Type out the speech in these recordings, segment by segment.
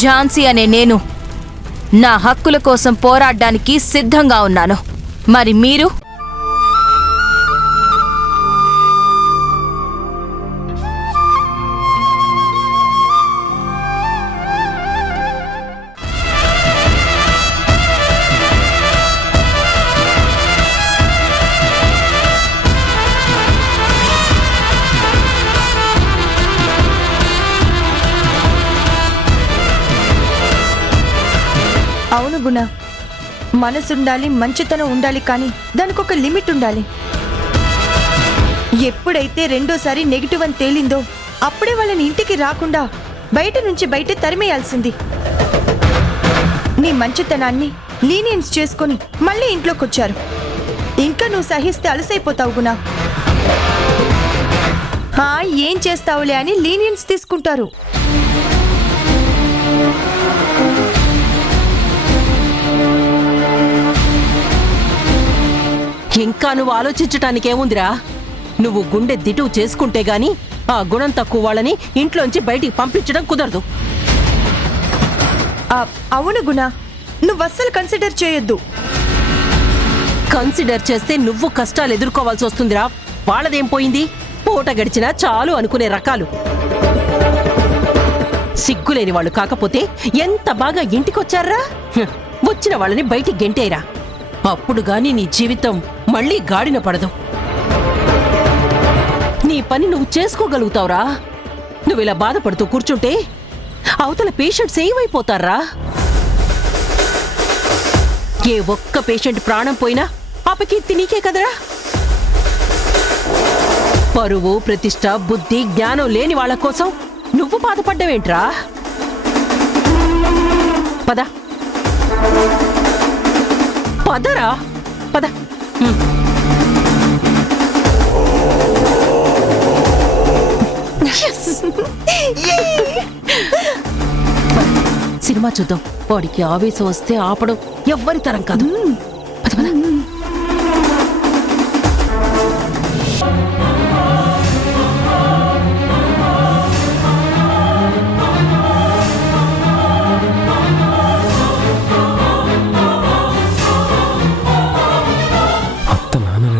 ఝాన్సీ అనే నేను నా హక్కుల కోసం పోరాడడానికి సిద్ధంగా ఉన్నాను. మరి మీరు? అవును గుణ, మనసుండాలి, మంచితనం ఉండాలి, కానీ దానికి ఒక లిమిట్ ఉండాలి. ఎప్పుడైతే రెండోసారి నెగిటివ్ అని తేలిందో అప్పుడే వాళ్ళని ఇంటికి రాకుండా బయట నుంచి బయటే తరిమేయాల్సింది. నీ మంచితనాన్ని లీనియన్స్ చేసుకుని మళ్ళీ ఇంట్లోకొచ్చారు. ఇంకా నువ్వు సహిస్తే అలసైపోతావు గుణ. ఏం చేస్తావులే అని లీనియన్స్ తీసుకుంటారు. ఇంకా నువ్వు ఆలోచించటానికేముందిరా? నువ్వు గుండె దిటువు చేసుకుంటే గాని ఆ గుణం తక్కువ వాళ్ళని ఇంట్లోంచి బయటికి పంపించడం కుదరదు. అవును గుణ, నువ్వు అస్సలు కన్సిడర్ చేయొద్దు. కన్సిడర్ చేస్తే నువ్వు కష్టాలు ఎదుర్కోవాల్సి వస్తుందిరా. వాళ్ళదేం పోయింది? పూట గడిచినా చాలు అనుకునే రకాలు. సిగ్గులేని వాళ్ళు కాకపోతే ఎంత బాగా ఇంటికొచ్చారా? వచ్చిన వాళ్ళని బయటికి గెంటేరా. అప్పుడు గాని నీ జీవితం మళ్ళీ గాడిన పడదు. నీ పని నువ్వు చేసుకోగలుగుతావురా. నువ్విలా బాధపడుతూ కూర్చుంటే అవతల పేషెంట్స్ ఏమైపోతారా? ఏ ఒక్క పేషెంట్ ప్రాణం పోయినా అపకీర్తి నీకే కదరా. పరువు, ప్రతిష్ట, బుద్ధి, జ్ఞానం లేని వాళ్ళ కోసం నువ్వు బాధపడ్డవేంట్రా? పద పదరా, పద. సినిమా చూద్దాం. వాడికి ఆవేశం వస్తే ఆపడం ఎవ్వరి తరం కాదు. పద పద.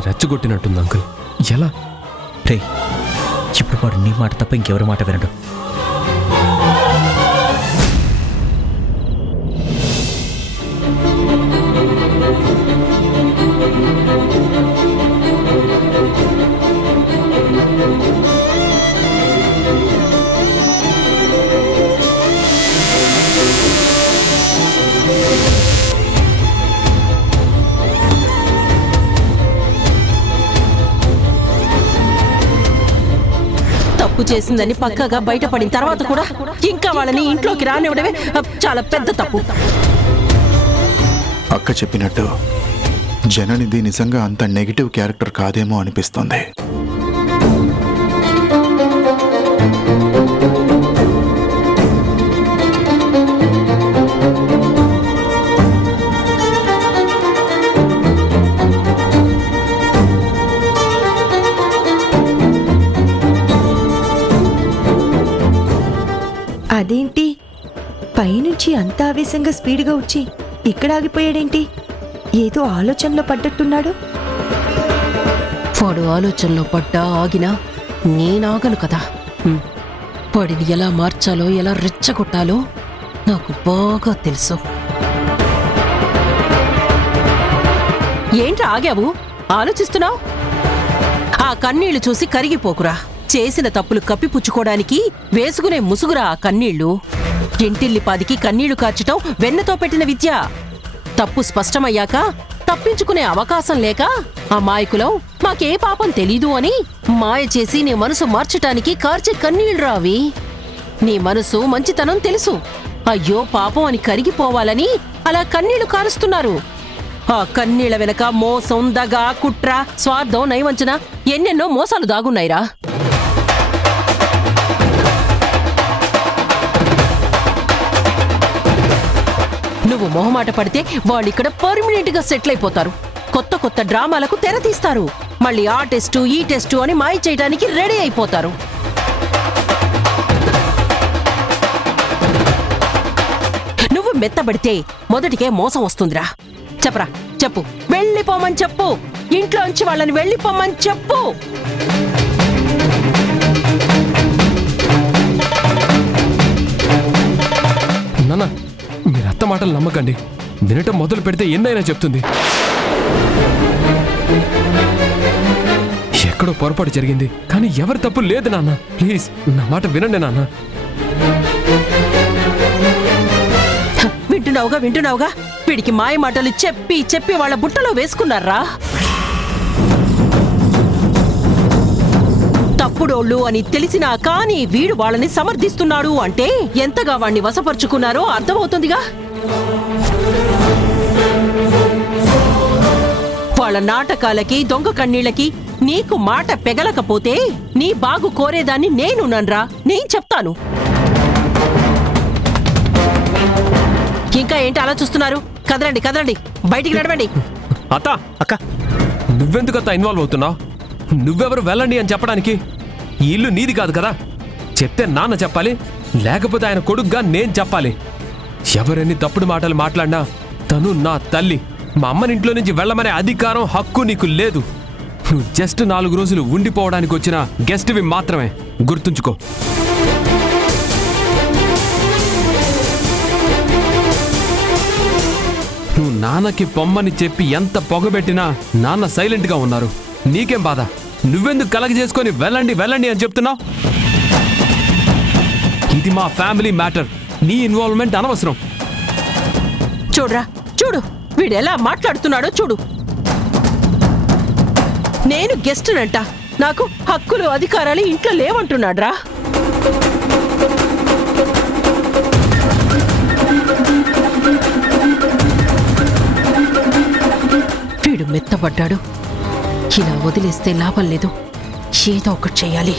రెచ్చగొట్టినట్టుంది అంకుల్. ఎలా? రే, ఇప్పుడు వాడు నీ మాట తప్ప ఇంకెవరి మాట వినడు. తప్పు చేసిందని పక్కగా బయటపడిన తర్వాత కూడా ఇంకా వాళ్ళని ఇంట్లోకి రానివ్వడమే చాలా పెద్ద తప్పు. అక్క చెప్పినట్టు జననిది నిజంగా అంత నెగిటివ్ క్యారెక్టర్ కాదేమో అనిపిస్తుంది. అదేంటి, పైనుంచి అంత ఆవేశంగా స్పీడ్గా వచ్చి ఇక్కడ ఆగిపోయాడేంటి? ఏదో ఆలోచనలో పడ్డట్టున్నాడు. వాడు ఆలోచనలో పడ్డా ఆగినా నేనాగను కదా. వాడిని ఎలా మార్చాలో, ఎలా రెచ్చగొట్టాలో నాకు బాగా తెలుసు. ఏంట్రా ఆగావు? ఆలోచిస్తున్నావు? ఆ కన్నీళ్లు చూసి కరిగిపోకురా. చేసిన తప్పులు కప్పిపుచ్చుకోవడానికి వేసుకునే ముసుగురా ఆ కన్నీళ్లు. ఇంటిల్లిపాదికి కన్నీళ్లు కార్చటం వెన్నతో పెట్టిన విద్య. తప్పు స్పష్టమయ్యాక తప్పించుకునే అవకాశం లేక అమాయకులం, మాకే పాపం తెలీదు అని మాయ చేసి నీ మనసు మార్చటానికి కార్చే కన్నీళ్లు రావి. నీ మనసు మంచితనం తెలుసు, అయ్యో పాపం అని కరిగిపోవాలని అలా కన్నీళ్లు కారుస్తున్నారు. ఆ కన్నీళ్ల వెనక మోసం, దగ, కుట్ర, స్వార్థం, నైవంచన ఎన్నెన్నో మోసాలు దాగున్నాయిరా. నువ్వు మొహమాట పడితే వాళ్ళిక్కడ పర్మనెంట్ గా సెటిల్ అయిపోతారు. కొత్త కొత్త డ్రామాలకు తెర తీస్తారు. మళ్ళీ ఆ టెస్టు, ఈ టెస్టు అని మాయ చేయడానికి రెడీ అయిపోతారు. మెత్తబడితే మొదటికే మోసం వస్తుందిరా. చెప్పరా, చెప్పు. వెళ్ళిపోమని చెప్పు. ఇంట్లోంచి వాళ్ళని వెళ్ళిపోమని చెప్పు. నాన్న, మీరు అత్త మాటలు నమ్మకండి. వినటం మొదలు పెడితే ఎన్నైనా చెప్తుంది. ఎక్కడో పొరపాటు జరిగింది, కానీ ఎవరి తప్పు లేదు నాన్న. ప్లీజ్ నా మాట వినండి నాన్న. వింటున్నావుగా వీడికి మాయ మాటలు చెప్పి చెప్పి వాళ్ళ బుట్టలో వేసుకున్నారా. తప్పుడోళ్ళు అని తెలిసినా కానీ వీడు వాళ్ళని సమర్థిస్తున్నాడు అంటే ఎంతగా వాణ్ణి వశపరుచుకున్నారో అర్థమవుతుందిగా. వాళ్ళ నాటకాలకి దొంగ కన్నీళ్ళకి నీకు మాట పెగలకపోతే నీ బాగు కోరేదాన్ని నేనున్నాన్రా. నేను చెప్తాను. ఇంకా ఏంటి అలా చూస్తున్నారు? కదలండి కదలండి, బయటికి నడవండి. అత్త, అక్క, నువ్వెందుకు అత్త ఇన్వాల్వ్ అవుతున్నావు? నువ్వెవరు వెళ్ళండి అని చెప్పడానికి? ఈ ఇల్లు నీది కాదు కదా. చెప్తే నాన్న చెప్పాలి, లేకపోతే ఆయన కొడుకుగా నేను చెప్పాలి. ఎవరెన్ని తప్పుడు మాటలు మాట్లాడినా తను నా తల్లి. మా అమ్మని ఇంట్లో నుంచి వెళ్ళమనే అధికారం, హక్కు నీకు లేదు. నువ్వు జస్ట్ 4 రోజులు ఉండిపోవడానికి వచ్చిన గెస్ట్వి మాత్రమే, గుర్తుంచుకో. నువ్వు నాన్నకి పొమ్మని చెప్పి ఎంత పొగబెట్టినా నాన్న సైలెంట్గా ఉన్నారు. నీకేం బాధ? నువ్వెందుకు కలగ చేసుకొని వెళ్ళండి వెళ్ళండి అని చెప్తున్నావు? ఇది మా ఫ్యామిలీ మ్యాటర్. నీ ఇన్వాల్వ్మెంట్ అనవసరం. చూడరా, చూడు వీడెలా మాట్లాడుతున్నాడో చూడు. నేను గెస్ట్నంట, నాకు హక్కులు అధికారాలు ఇంట్లో లేవంటున్నాడ్రా. వీడు మెత్తబడ్డాడు. ఇలా వదిలేస్తే లాభం లేదు. ఏదో ఒకటి చెయ్యాలి.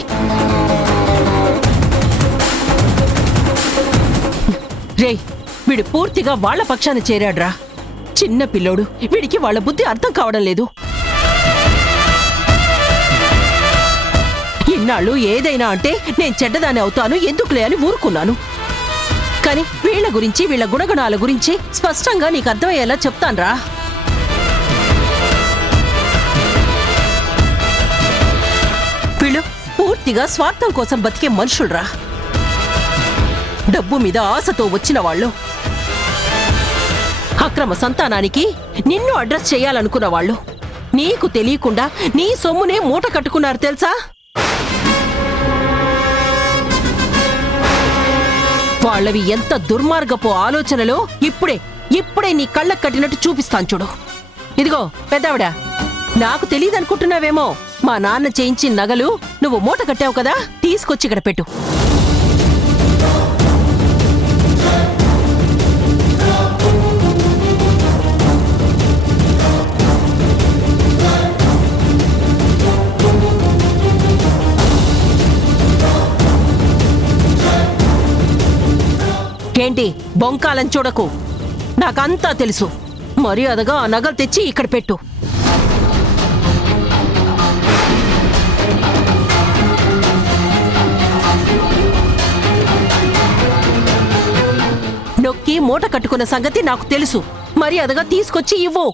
రేయ్, వీడు పూర్తిగా వాళ్ల పక్షాన చేరాడ్రా. చిన్న పిల్లోడు, వీడికి వాళ్ళ బుద్ధి అర్థం కావడం లేదు. ఇన్నాళ్ళు ఏదైనా అంటే నేను చెడ్డదాన్ని అవుతాను, ఎందుకులే అని ఊరుకున్నాను. కానీ వీళ్ల గురించి, వీళ్ల గుణగణాల గురించి స్పష్టంగా నీకు అర్థమయ్యేలా చెప్తాన్రా. వీళ్ళు పూర్తిగా స్వార్థం కోసం బతికే మనుషుల్రా. డబ్బు మీద ఆశతో వచ్చిన వాళ్ళు. అక్రమ సంతానానికి నిన్ను అడ్రస్ చేయాలనుకున్న వాళ్ళు. నీకు తెలియకుండా నీ సొమ్మునే మూట కట్టుకున్నారు తెలుసా? వాళ్ళవి ఎంత దుర్మార్గపు ఆలోచనలో ఇప్పుడే నీ కళ్ళకు కట్టినట్టు చూపిస్తాను చూడు. ఇదిగో పెద్దవిడ, నాకు తెలియదనుకుంటున్నావేమో. మా నాన్న చేయించిన నగలు నువ్వు మూట కట్టావు కదా, తీసుకొచ్చి ఇక్కడ పెట్టు. ఏంటి బొంకాలని చూడకు, నాకంతా తెలుసు. మర్యాదగా ఆ నగలు తెచ్చి ఇక్కడ పెట్టు. నొక్కి మూట కట్టుకున్న సంగతి నాకు తెలుసు. మర్యాదగా తీసుకొచ్చి ఇవ్వు.